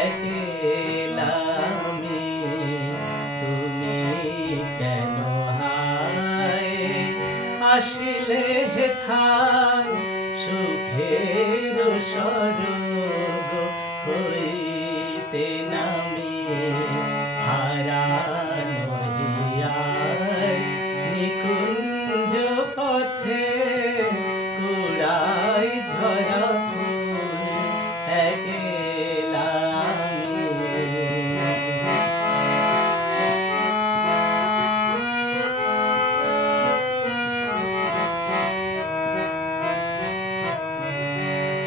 একলা আমি, তুমি কেন হায় আসিলে হেথায় সুখের স্বর্গ হইতে নামি হারান হইয়ায় নিকুঞ্জ পথে কুড়াই ঝরা ফুল একলা আমি।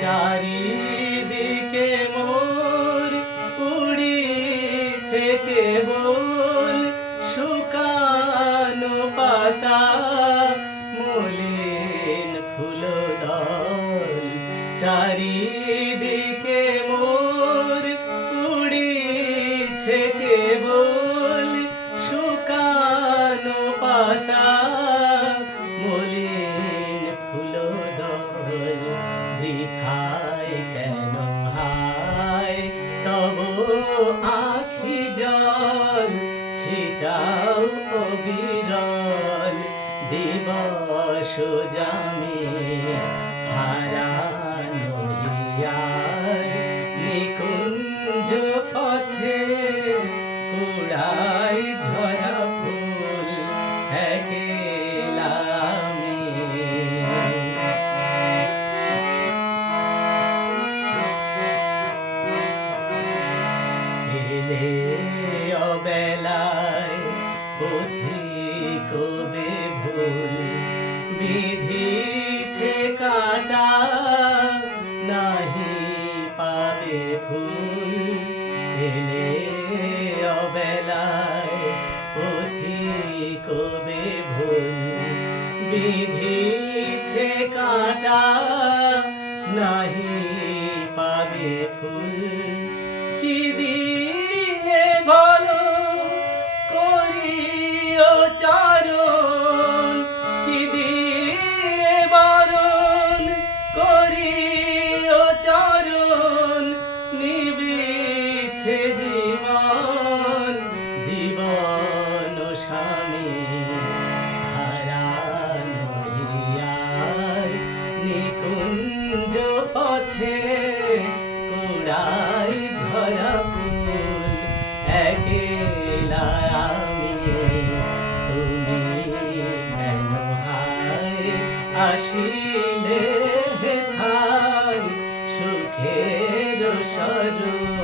চারিদিকে মোর উড়িছে কেবল শুকানো পাতা মলিন ফুলদল। চারিদিকে মোর উড়িছে কেবল শুকানো পাতা মলিন ফুলদল। বৃথায় কেন হায় তব আখি জল ছিটাও অবিরল দিবস জামি হারান হইয়ায় নিকুঞ্জ পথে কুড়াই ঝরা ফুল একলা আমি। এলে অবেলায় পথিক বিভুল বিধিছে কাঁটা নাহি পাবে ফুল। এলে অবেলায় পথিক বিভুল বিধিছে কাঁটা নাহি পাবে ফুল। কি দিয়ে বলো করিও চারণ, কি দিয়ে বারণ করিও চারণ নিবিছে জীবন জীবন স্বামী হারান হইয়ায় নিকুঞ্জ পথে কুড়াই ঝরা ফুল একলা আমি, তুমি কেন হায় আসিলে হেথায় সুখের স্বরূপ